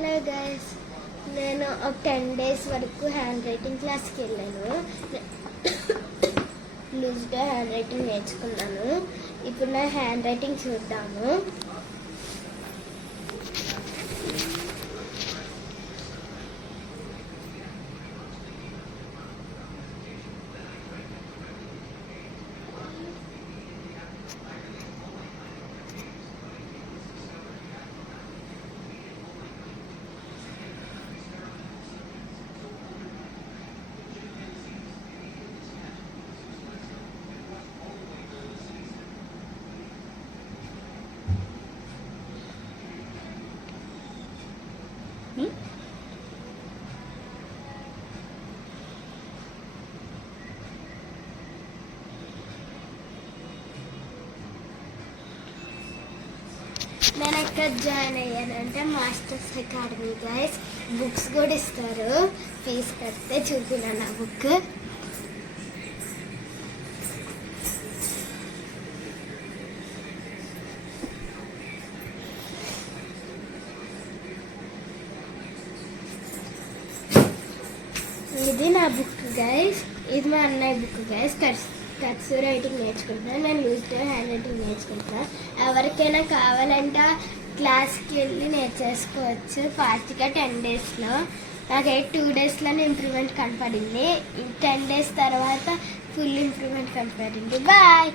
Hello guys, నేను ఒక 10 days వరకు హ్యాండ్ రైటింగ్ క్లాస్కి వెళ్ళాను. లూజ్గా హ్యాండ్ రైటింగ్ నేర్చుకున్నాను. ఇప్పుడు నా హ్యాండ్ రైటింగ్ చూద్దాము. నేను ఎక్కడ జాయిన్ అయ్యానంటే మాస్టర్స్ అకాడమీ గైస్. బుక్స్ కూడా ఇస్తారు, ఫీజు కడితే. చూపినా నా బుక్. ఇది నా బుక్ గైస్. ఇది మా అన్నయ్య బుక్ గైస్. కట్స్ రైటింగ్ నేర్చుకుంటున్నాను. నేను లూజ్ హ్యాండ్ రైటింగ్ నేర్చుకుంటున్నాను. ఎవరికైనా కావాలంటే క్లాస్కి వెళ్ళి నేర్చేసుకోవచ్చు ఫాస్ట్గా 10 daysలో. నాకైతే 2 daysలోనే ఇంప్రూవ్మెంట్ కనపడింది. 10 days తర్వాత ఫుల్ ఇంప్రూవ్మెంట్ కనపడింది. బాయ్.